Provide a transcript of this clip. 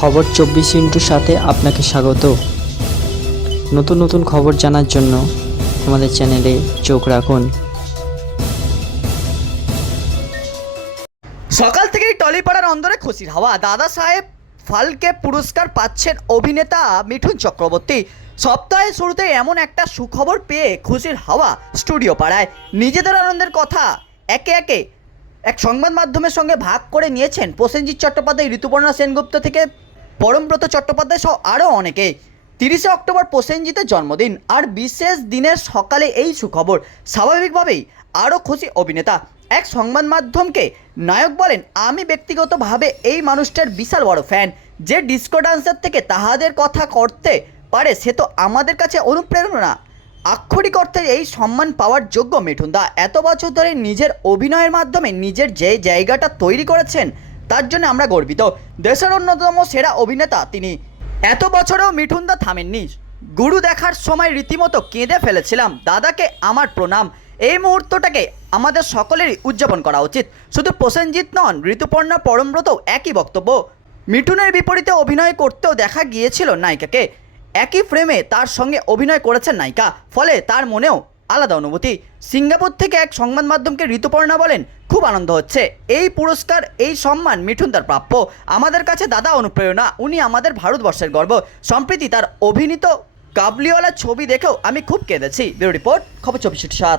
খবর 24 ইন্টুর সাথে আপনাকে স্বাগত। নতুন নতুন খবর জানার জন্য আমাদের চ্যানেলে চোখ রাখুন। সকাল থেকেই টলিপাড়ার অন্দরে খুশির হাওয়া। দাদা সাহেব ফালকে পুরস্কার পাচ্ছেন অভিনেতা মিঠুন চক্রবর্তী। সপ্তাহের শুরুতে এমন একটা সুখবর পেয়ে খুশির হাওয়া স্টুডিও পাড়ায়। নিজেদের আনন্দের কথা একে একে এক সংবাদ মাধ্যমের সঙ্গে ভাগ করে নিয়েছেন প্রসেনজিৎ চট্টোপাধ্যায়, ঋতুপর্ণা সেনগুপ্ত থেকে পরমব্রত চট্টোপাধ্যায় সহ আরও অনেকে। 30শে অক্টোবর প্রসেনজিতের জন্মদিন, আর বিশেষ দিনের সকালে এই সুখবর। স্বাভাবিকভাবেই আরও খুশি অভিনেতা। এক সংবাদ মাধ্যমকে নায়ক বলেন, আমি ব্যক্তিগতভাবে এই মানুষটার বিশাল বড় ফ্যান। যে ডিস্কো ডান্সার থেকে তাহাদের কথা করতে পারে সে তো আমাদের কাছে অনুপ্রেরণা। আক্ষরিক অর্থে এই সম্মান পাওয়ার যোগ্য মিঠুন দা। এত বছর ধরে নিজের অভিনয়ের মাধ্যমে নিজের যে জায়গাটা তৈরি করেছেন তার জন্য আমরা গর্বিত। দেশের অন্যতম সেরা অভিনেতা তিনি। এত বছরেও মিঠুন দা থামেননি। গুরু দেখার সময় রীতিমতো কেঁদে ফেলেছিলাম। দাদাকে আমার প্রণাম। এই মুহূর্তটাকে আমাদের সকলেরই উদযাপন করা উচিত। শুধু প্রসেনজিৎ নন, ঋতুপর্ণা, পরমব্রতও একই বক্তব্য। মিঠুনের বিপরীতে অভিনয় করতেও দেখা গিয়েছিল নায়িকাকে। একই ফ্রেমে তার সঙ্গে অভিনয় করেছেন নায়িকা, ফলে তার মনেও আলাদা অনুভূতি। সিঙ্গাপুর থেকে এক সংবাদ মাধ্যমকে ঋতুপর্ণা বলেন, খুব আনন্দ হচ্ছে। এই পুরস্কার, এই সম্মান মিঠুন তার প্রাপ্য। আমাদের কাছে দাদা অনুপ্রেরণা। উনি আমাদের ভারতবর্ষের গর্ব। সম্প্রতি তার অভিনীত কাবলিওয়ালা ছবি দেখেও আমি খুব কেঁদেছি। ব্যুরো রিপোর্ট, খবর 24/7।